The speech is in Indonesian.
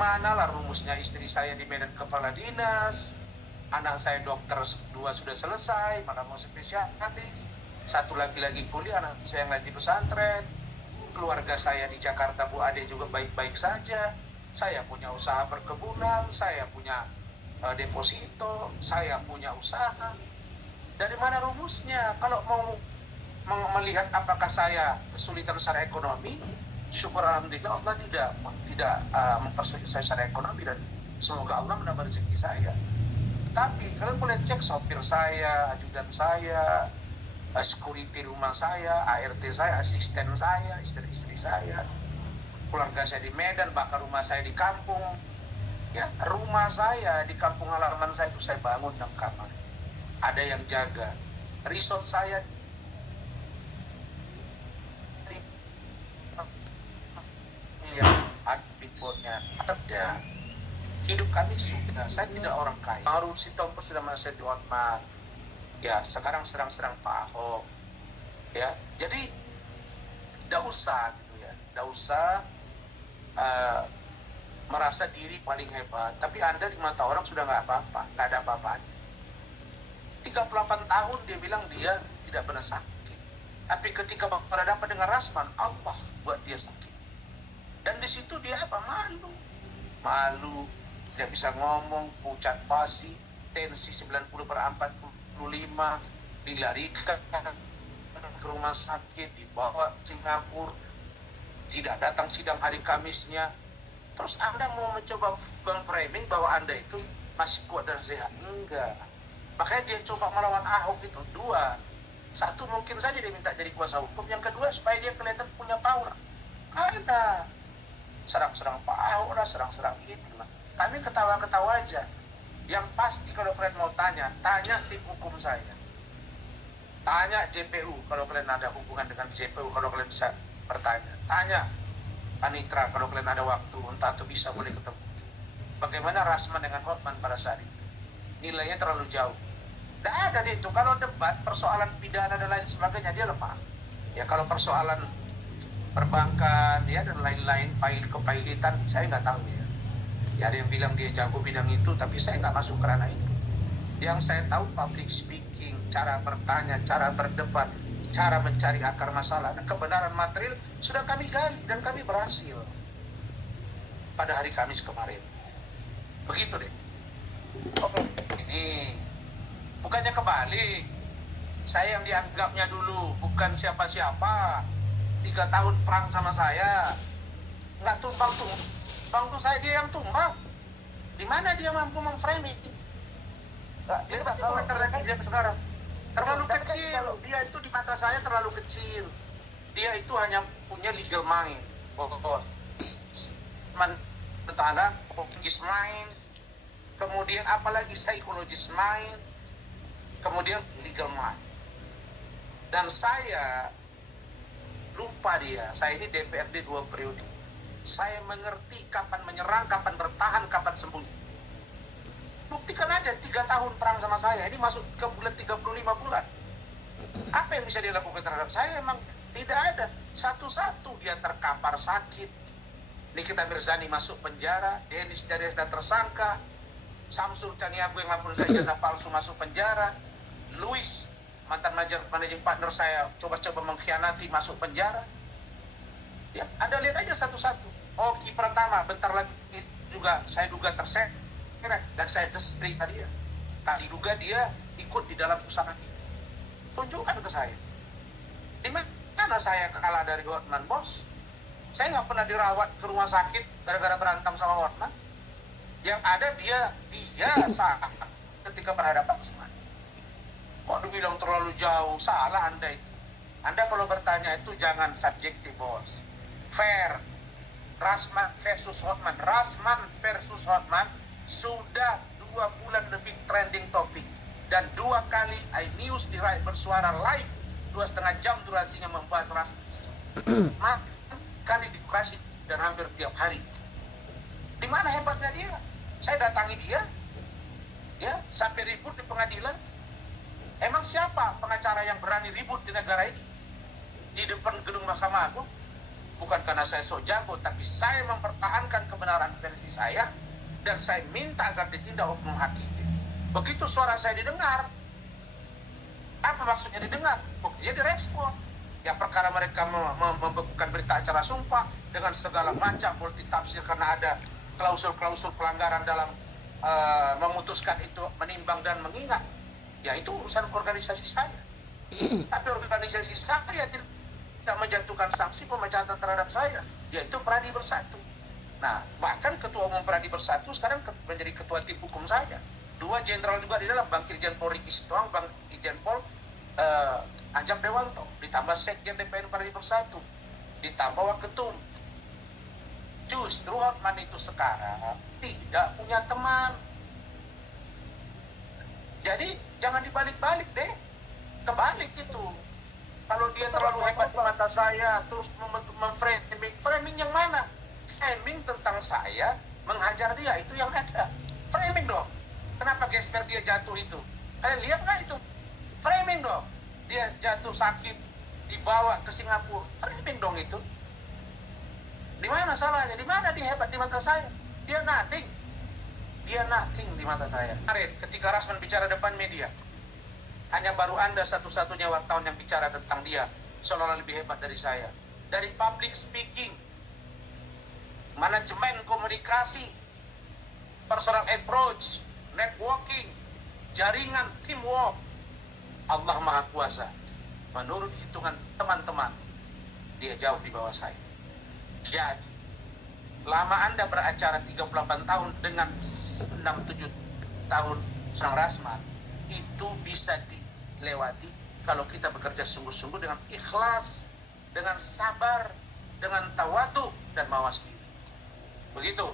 Bagaimana lah rumusnya? Istri saya di Medan kepala dinas, anak saya dokter 2 sudah selesai, malah mau spesialis, satu lagi kuliah, anak saya yang lain di pesantren, keluarga saya di Jakarta Bu Ade juga baik-baik saja, saya punya usaha perkebunan, saya punya deposito, saya punya usaha. Dari mana rumusnya? Kalau mau melihat apakah saya kesulitan secara ekonomi, syukur alhamdulillah Allah tidak mempersulit saya secara ekonomi, dan semoga Allah menambah rezeki saya. Tapi kalian boleh cek sopir saya, ajudan saya, security rumah saya, ART saya, asisten saya, istri saya, keluarga saya di Medan, bahkan rumah saya di kampung. Ya, rumah saya di kampung halaman saya itu saya bangun 6 kamar. Ada yang jaga. Resort saya ada hidup kami sudah, saya tidak orang kaya. Baru si Tompo sudah menasihati Hotman, ya sekarang serang Pak Ahok, ya jadi tidak usah gitu ya, tidak usah merasa diri paling hebat, tapi Anda di mata orang sudah nggak apa-apa, nggak ada apa-apanya. 38 tahun dia bilang dia tidak pernah sakit, tapi ketika berhadapan dengan Rasman, Allah buat dia sakit. Dan di situ dia apa? Malu, tidak bisa ngomong, pucat pasi, tensi 90/45, dilarikan ke rumah sakit, dibawa ke Singapura, tidak datang sidang hari Kamisnya. Terus Anda mau mencoba framing bahwa Anda itu masih kuat dan sehat? Enggak. Makanya dia coba melawan Ahok itu 2. 1, mungkin saja dia minta jadi kuasa hukum. Yang kedua, supaya dia kelihatan punya power. Ada serang-serang Pak Ahok lah, serang-serang ini lah. Kami ketawa-ketawa aja. Yang pasti kalau kalian mau tanya tim hukum saya. Tanya JPU kalau kalian ada hubungan dengan JPU, kalau kalian bisa bertanya. Tanya Panitra kalau kalian ada waktu, entah itu bisa boleh ketemu. Bagaimana Rasman dengan Hotman pada saat itu? Nilainya terlalu jauh. Tidak ada dia itu. Kalau debat, persoalan pidana dan lain sebagainya, dia lemah. Ya kalau persoalan perbankan ya dan lain-lain, kepailitan, saya nggak tahu ya. Ya ada yang bilang dia jago bidang itu, tapi saya nggak masuk ke ranah itu. Yang saya tahu public speaking, cara bertanya, cara berdebat, cara mencari akar masalah, dan kebenaran material sudah kami gali dan kami berhasil pada hari Kamis kemarin. Begitu deh. Oke. Ini bukannya kebalik. Saya yang dianggapnya dulu bukan siapa-siapa. 3 tahun perang sama saya, nggak tumbang tuh saya, dia yang tumbang. Di mana dia mampu memframing? Lihat itu komentar netizen sekarang. Terlalu kecil. Dia itu di mata saya terlalu kecil. Dia itu hanya punya legal mind. Mentala, logis mind. Kemudian apalagi psychologist mind. Kemudian legal mind. Dan saya lupa dia. Saya ini DPRD 2 periode. Saya mengerti kapan menyerang, kapan bertahan, kapan sembunyi. Buktikan aja 3 tahun perang sama saya. Ini masuk ke bulan 35 bulan. Apa yang bisa dilakukan terhadap saya? Emang tidak ada. Satu-satu dia terkapar sakit. Nikita Mirzani masuk penjara. Denis Jadesda tersangka. Samsul Caniago yang lapor saya ijazah palsu masuk penjara. Louis, mantan managing partner saya, coba-coba mengkhianati masuk penjara. Ya, Anda lihat aja satu-satu. Oki pertama, bentar lagi juga saya duga terseret dan saya cerita dia. Tadi duga dia ikut di dalam usaha ini. Tunjukkan ke saya. Di mana saya kalah dari Hotman, bos? Saya nggak pernah dirawat ke rumah sakit gara-gara berantem sama Hotman. Yang ada dia salah ketika berhadapan sama dia. Kok dibilang terlalu jauh? Salah Anda itu. Anda kalau bertanya itu jangan subjektif, bos. Fair. Rasman versus Hotman. Rasman versus Hotman sudah 2 bulan lebih trending topik. Dan 2 kali iNews di Rakyat Bersuara live 2,5 jam durasinya membahas Rasman. Kali di crash dan hampir tiap hari. Di mana hebatnya dia? Saya datangi dia, ya sampai ribut di pengadilan. Emang siapa pengacara yang berani ribut di negara ini? Di depan gedung Mahkamah Agung? bukan karena saya sok jago, tapi saya mempertahankan kebenaran versi saya, dan saya minta agar ditindak hukum hakim. Begitu suara saya didengar, apa maksudnya didengar? Buktinya direspon. Yang perkara mereka membekukan berita acara sumpah dengan segala macam multitafsir karena ada klausul-klausul pelanggaran dalam memutuskan itu, menimbang dan mengingat. Ya itu urusan organisasi saya. Tapi organisasi saya tidak menjatuhkan sanksi pemecatan terhadap saya, yaitu Pradi Bersatu. Nah, bahkan Ketua Umum Pradi Bersatu sekarang menjadi ketua tim hukum saya. 2 jenderal juga di dalam, Bang Irjen Pol Riki Sitohang, Bang Irjen Pol Anjak Dewanto, ditambah Sekjen DPR Pradi Bersatu, ditambah Waketum. Justru Hotman itu sekarang tidak punya teman. Jadi jangan dibalik-balik deh, kebalik itu. Kalau dia terlalu hebat di mata saya, terus framing yang mana? Framing tentang saya menghajar dia, itu yang ada. Framing dong. Kenapa gesper dia jatuh itu? Kalian lihat nggak itu? Framing dong. Dia jatuh sakit, dibawa ke Singapura. Framing dong itu. Di mana salahnya? Di mana dia hebat di mata saya? Dia nothing. Dia nothing di mata saya. Kemarin ketika Rasman bicara depan media, hanya baru Anda satu-satunya wartawan yang bicara tentang dia, seolah-olah lebih hebat dari saya. Dari public speaking, manajemen komunikasi, personal approach, networking, jaringan, teamwork, Allah Maha Kuasa. Menurut hitungan teman-teman, dia jauh di bawah saya. Jadi, lama Anda beracara 38 tahun dengan 6-7 tahun Sang Rasman, itu bisa dilewati kalau kita bekerja sungguh-sungguh dengan ikhlas, dengan sabar, dengan tawadu dan mawas diri. Begitu.